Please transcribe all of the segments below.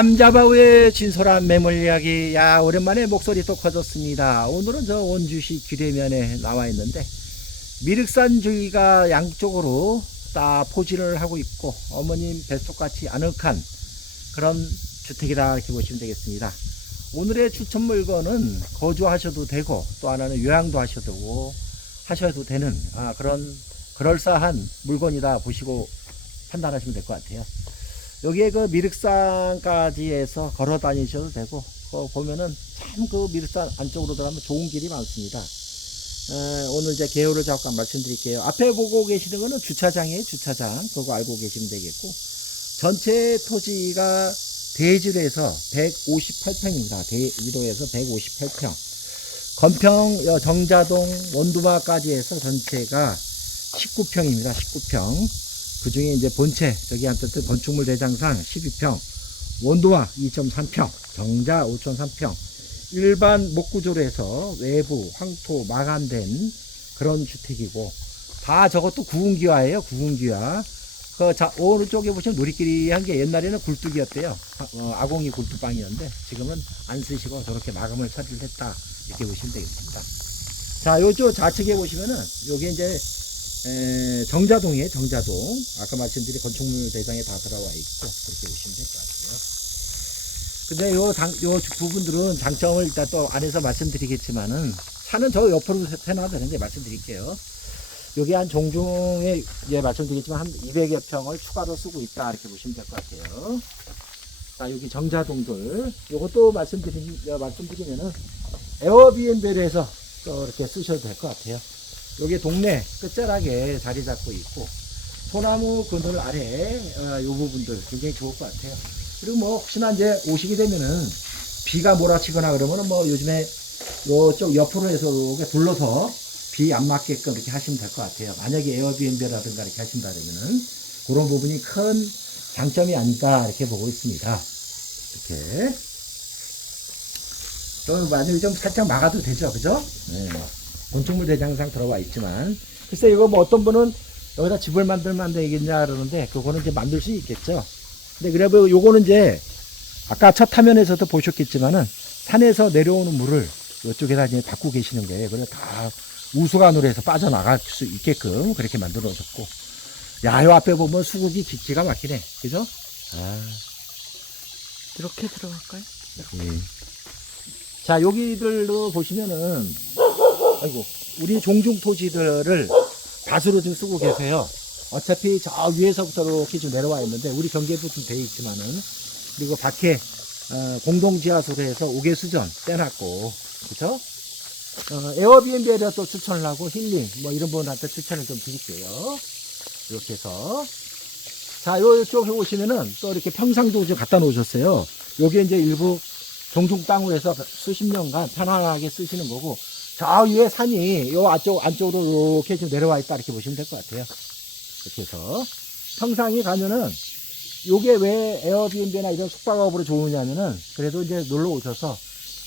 감자바우의 진솔한 매물 이야기. 야, 오랜만에 목소리 또 커졌습니다. 오늘은 저 원주시 기대면에 나와 있는데, 미륵산 주위가 양쪽으로 다 포진을 하고 있고, 어머님 뱃속같이 아늑한 그런 주택이다. 이렇게 보시면 되겠습니다. 오늘의 추천 물건은 거주하셔도 되고, 또 하나는 요양도 하셔도 되고, 하셔도 되는, 아, 그런 그럴싸한 물건이다 보시고 판단하시면 될 것 같아요. 여기에 그 미륵산까지 해서 걸어 다니셔도 되고, 그 보면은 참 그 미륵산 안쪽으로 들어가면 좋은 길이 많습니다. 에, 오늘 이제 개요를 잠깐 말씀드릴게요. 앞에 보고 계시는 거는 주차장이에요, 주차장. 그거 알고 계시면 되겠고, 전체 토지가 대지로에서 158평입니다. 대지로에서 158평. 건평, 여, 정자동, 원두마까지 해서 전체가 19평입니다. 19평. 그 중에 이제 본체, 저기 한뜻 건축물 대장상 12평, 원도화 2.3평, 정자 5.3평, 일반 목구조로 해서 외부 황토 마감된 그런 주택이고, 다 저것도 구운기와예요, 구운기와. 그, 자, 오른쪽에 보시면 놀이길이 한게 옛날에는 굴뚝이었대요. 아, 어, 아공이 굴뚝방이었는데, 지금은 안 쓰시고 저렇게 마감을 처리를 했다. 이렇게 보시면 되겠습니다. 자, 요쪽 좌측에 보시면은, 요게 이제 에, 정자동이에요, 정자동. 아까 말씀드린 건축물 대장에 다 들어와 있고, 그렇게 보시면 될 것 같아요. 근데 요 장, 요 부분들은 장점을 일단 또 안에서 말씀드리겠지만은, 차는 저 옆으로 해놔도 되는데 말씀드릴게요. 여기 한 종중에, 예, 말씀드리겠지만 한 200여 평을 추가로 쓰고 있다. 이렇게 보시면 될 것 같아요. 자, 여기 정자동들. 요것도 말씀드리, 어, 말씀드리면은, 에어비앤비를 해서 또 이렇게 쓰셔도 될 것 같아요. 여기 동네 끝자락에 자리 잡고 있고 소나무 그늘 아래 어, 요 부분들 굉장히 좋을 것 같아요. 그리고 뭐 혹시나 이제 오시게 되면은 비가 몰아치거나 그러면은 뭐 요즘에 요쪽 옆으로 해서 이렇게 둘러서 비 안 맞게끔 이렇게 하시면 될 것 같아요. 만약에 에어비앤비라든가 이렇게 하신다 그러면은 그런 부분이 큰 장점이 아닐까 이렇게 보고 있습니다. 이렇게. 좀 만약에 좀 살짝 막아도 되죠, 그죠? 네. 건축물 대장상 들어와 있지만 글쎄 이거 뭐 어떤 분은 여기다 집을 만들면 되겠냐 그러는데 그거는 이제 만들 수 있겠죠. 근데 그래 뭐 요거는 이제 아까 첫 화면에서도 보셨겠지만은 산에서 내려오는 물을 이쪽에다 이제 받고 계시는 거예요. 그래서 다 우수관으로 해서 빠져나갈 수 있게끔 그렇게 만들어 놓으셨고 야, 요 앞에 보면 수국이 기- 기가 막히네. 그죠? 아. 이렇게 들어갈까요? 예. 자, 여기들도 보시면은, 아이고, 우리 종중 토지들을 밭으로 좀 쓰고 계세요. 어차피 저 위에서부터 이렇게 좀 내려와 있는데, 우리 경계도 좀 돼 있지만은, 그리고 밖에, 어, 공동지하수로 해서 옥외 수전 떼놨고, 그죠? 어, 에어비앤비에 또 추천을 하고, 힐링, 뭐 이런 분한테 추천을 좀 드릴게요. 이렇게 해서. 자, 요쪽에 오시면은 또 이렇게 평상도 좀 갖다 놓으셨어요. 요게 이제 일부 종중 땅으로 해서 수십 년간 편안하게 쓰시는 거고, 저 위에 산이 요 안쪽, 안쪽으로 이렇게 좀 내려와 있다 이렇게 보시면 될 것 같아요. 이렇게 해서. 평상에 가면은, 요게 왜 에어비앤비나 이런 숙박업으로 좋으냐면은, 그래도 이제 놀러 오셔서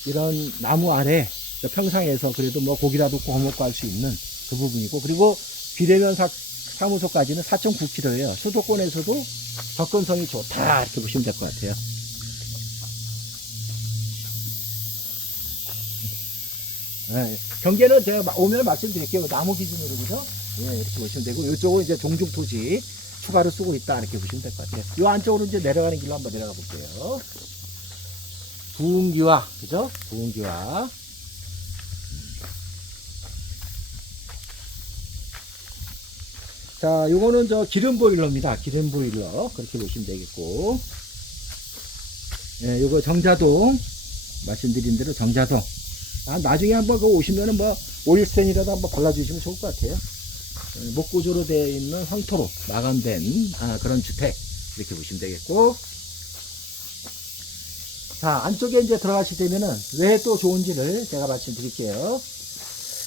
이런 나무 아래 평상에서 그래도 뭐 고기라도 구워 먹고 할 수 있는 그 부분이고, 그리고 비대면 사, 사무소까지는 4.9km예요. 수도권에서도 접근성이 좋다 이렇게 보시면 될 것 같아요. 예, 경계는 제가 마- 오면 말씀드릴게요. 나무 기준으로 그죠? 예, 이렇게 보시면 되고 이쪽은 이제 종중 토지 추가로 쓰고 있다 이렇게 보시면 될 것 같아요. 이 안쪽으로 이제 내려가는 길로 한번 내려가 볼게요. 부흥기와 그죠? 부흥기와 자, 요거는 저 기름 보일러입니다. 기름 보일러 그렇게 보시면 되겠고, 예, 요거 정자동 말씀드린 대로 정자동. 아, 나중에 한번 그 오시면은 뭐 오일스텐이라도 한번 발라주시면 좋을 것 같아요. 예, 목구조로 되어 있는 황토로 마감된 아, 그런 주택 이렇게 보시면 되겠고. 자, 안쪽에 이제 들어가시게 되면은 왜 또 좋은지를 제가 말씀드릴게요.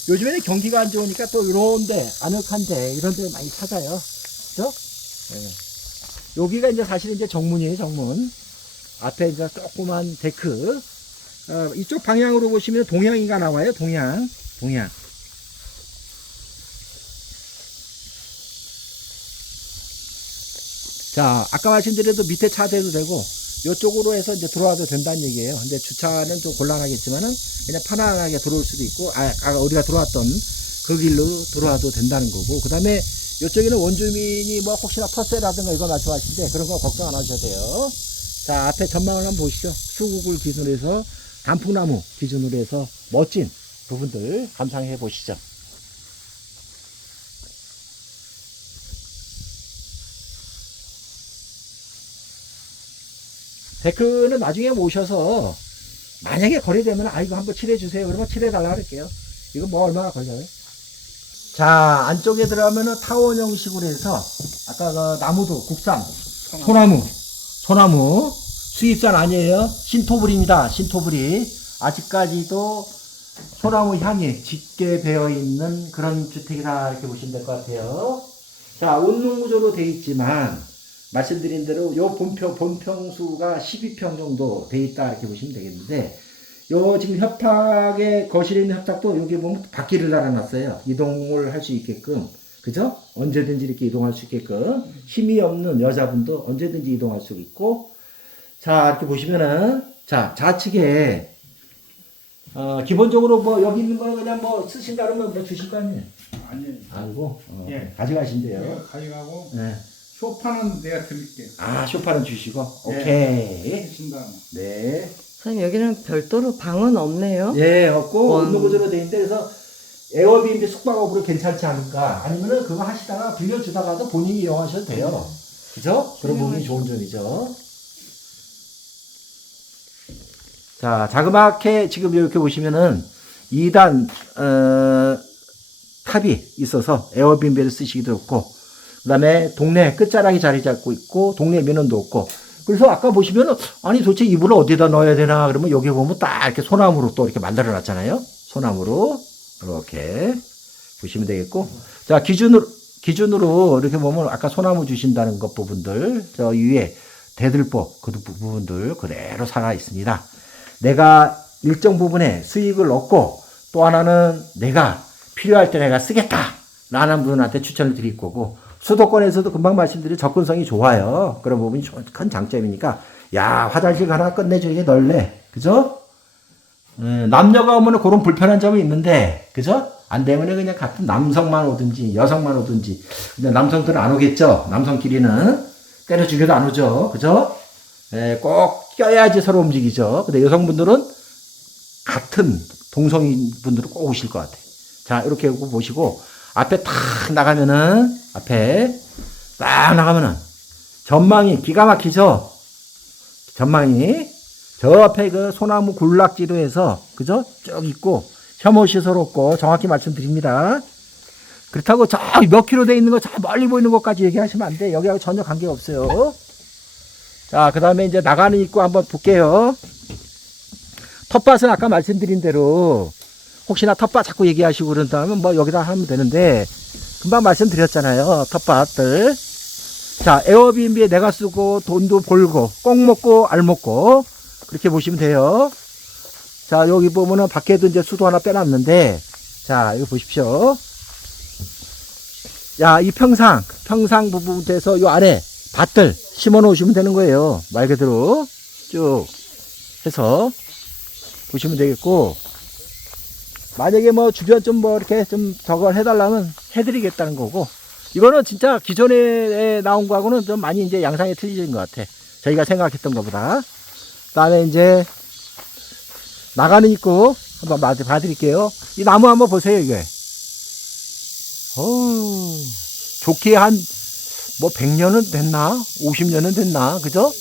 요즘에는 경기가 안 좋으니까 또 이런데 아늑한데 이런 데 많이 찾아요. 그죠? 예. 여기가 이제 사실 이제 정문이에요, 정문. 앞에 이제 조그만 데크. 어, 이쪽 방향으로 보시면 동향이가 나와요, 동향. 동향. 자, 아까 말씀드린 대로 밑에 차 대도 되고, 이쪽으로 해서 이제 들어와도 된다는 얘기예요. 근데 주차는 좀 곤란하겠지만은 그냥 편안하게 들어올 수도 있고, 아, 아 우리가 들어왔던 그 길로 들어와도 된다는 거고, 그 다음에 이쪽에는 원주민이 뭐 혹시나 터세라든가 이거 말씀하시는데 그런 거 걱정 안 하셔도 돼요. 자, 앞에 전망을 한번 보시죠. 수국을 기준으로 해서 단풍나무 기준으로 해서 멋진 부분들 감상해 보시죠. 데크는 나중에 모셔서 만약에 거래되면 아 이거 한번 칠해 주세요. 그러면 칠해 달라 그럴게요. 이거 뭐 얼마나 걸려요? 자 안쪽에 들어가면은 타원 형식으로 해서 아까 그 나무도 국산 소나무 소나무 수입산 아니에요. 신토불입니다. 신토불이 아직까지도 소나무 향이 짙게 배어 있는 그런 주택이다 이렇게 보시면 될 것 같아요. 자 온룸 구조로 되어 있지만 말씀드린 대로 요 본평 본평수가 12평 정도 돼 있다 이렇게 보시면 되겠는데 요 지금 협탁에 거실에 있는 협탁도 여기 보면 바퀴를 달아놨어요 이동을 할 수 있게끔 그죠 언제든지 이렇게 이동할 수 있게끔 힘이 없는 여자분도 언제든지 이동할 수 있고 자 이렇게 보시면은 자 좌측에 어, 기본적으로 뭐 여기 있는 거는 그냥 뭐 쓰신다 그러면 뭐 주실 거 아니에요 아니, 아니고 어, 예. 가져가신대요 내가 가져가고 네. 소파는 내가 드릴게. 아 쇼파는 주시고 네. 오케이 주신다. 네. 선생님 여기는 별도로 방은 없네요. 예, 없고 원. 온도 구조로 돼 있는데 그래서 에어비앤비 숙박업으로 괜찮지 않을까? 아니면은 그거 하시다가 빌려주다가도 본인이 이용하셔도 돼요. 그죠? 그런 부분이 좋은 점이죠. 자, 자그맣게 지금 이렇게 보시면은 2단 어, 탑이 있어서 에어비앤비를 쓰시기도 좋고 그 다음에 동네 끝자락에 자리 잡고 있고 동네 민원도 없고 그래서 아까 보시면은 아니 도대체 이불을 어디다 넣어야 되나 그러면 여기 보면 딱 이렇게 소나무로 또 이렇게 만들어 놨잖아요. 소나무로 이렇게 보시면 되겠고 자 기준으로 기준으로 이렇게 보면 아까 소나무 주신다는 것 부분들 저 위에 대들보 그 부분들 그대로 살아 있습니다. 내가 일정 부분에 수익을 얻고 또 하나는 내가 필요할 때 내가 쓰겠다 라는 분한테 추천을 드릴 거고 수도권에서도 금방 말씀드린 접근성이 좋아요. 그런 부분이 조- 큰 장점이니까 야 화장실 하나 끝내주기 넓네. 그죠? 음, 남녀가 오면 그런 불편한 점이 있는데 그죠? 안 되면 그냥 같은 남성만 오든지 여성만 오든지 근데 남성들은 안 오겠죠? 남성끼리는 때려 죽여도 안 오죠. 그죠? 예, 꼭 껴야지 서로 움직이죠. 근데 여성분들은 같은 동성인 분들은 꼭 오실 것 같아요. 자, 이렇게 보시고, 앞에 탁 나가면은, 앞에 딱 나가면은, 전망이 기가 막히죠? 전망이. 저 앞에 그 소나무 군락지로 해서, 그죠? 쭉 있고, 혐오 시설 없고, 정확히 말씀드립니다. 그렇다고 저 몇 킬로 돼 있는 거, 저 멀리 보이는 것까지 얘기하시면 안 돼. 여기하고 전혀 관계가 없어요. 자, 그 다음에 이제 나가는 입구 한번 볼게요. 텃밭은 아까 말씀드린 대로 혹시나 텃밭 자꾸 얘기하시고 그런다면 뭐 여기다 하면 되는데 금방 말씀드렸잖아요. 텃밭들. 자, 에어비앤비에 내가 쓰고 돈도 벌고 꼭 먹고 알 먹고 그렇게 보시면 돼요. 자, 여기 보면은 밖에도 이제 수도 하나 빼놨는데 자, 이거 보십시오. 야, 이 평상, 평상 부분에서 요 아래 밭들 심어 놓으시면 되는 거예요. 말 그대로 쭉 해서 보시면 되겠고 만약에 뭐 주변 좀 뭐 이렇게 좀 저걸 해달라면 해드리겠다는 거고 이거는 진짜 기존에 나온 거하고는 좀 많이 이제 양상이 틀리는 것 같아. 저희가 생각했던 것보다. 그다음에 이제 나가는 입구 한번 봐- 봐드릴게요. 이 나무 한번 보세요 이게. 어 좋게 한 뭐 100년은 됐나 50년은 됐나 그죠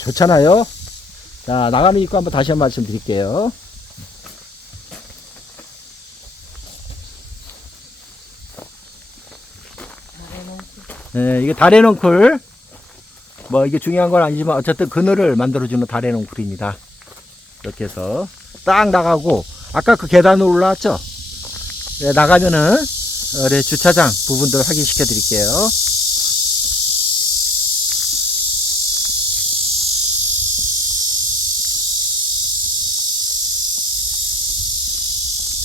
좋잖아요. 자, 나가는 입구 한번 다시 한번 말씀 드릴게요. 네, 이게 달의 넝쿨. 뭐 이게 중요한 건 아니지만 어쨌든 그늘을 만들어주는 달의 넝쿨입니다. 이렇게 해서 딱 나가고 아까 그 계단으로 올라왔죠? 네, 나가면은 어, 네, 주차장 부분들 확인시켜 드릴게요.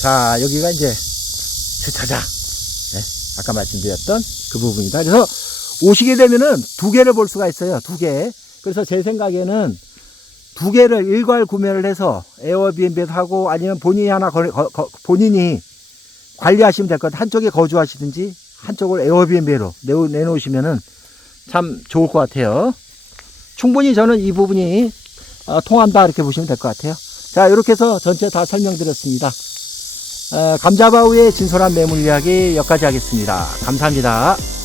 자, 여기가 이제 주차장. 네, 아까 말씀드렸던 그 부분이다. 그래서 오시게 되면은 두 개를 볼 수가 있어요. 두 개. 그래서 제 생각에는 두 개를 일괄 구매를 해서 에어비앤비에서 하고 아니면 본인이 하나 거, 거- 거- 본인이 관리하시면 될 것 같아요. 한쪽에 거주하시든지 한쪽을 에어비앤비로 내놓- 내놓으시면은 참 좋을 것 같아요. 충분히 저는 이 부분이 어, 통한다 이렇게 보시면 될 것 같아요. 자 이렇게 해서 전체 다 설명드렸습니다. 어, 감자바우의 진솔한 매물 이야기 여기까지 하겠습니다. 감사합니다.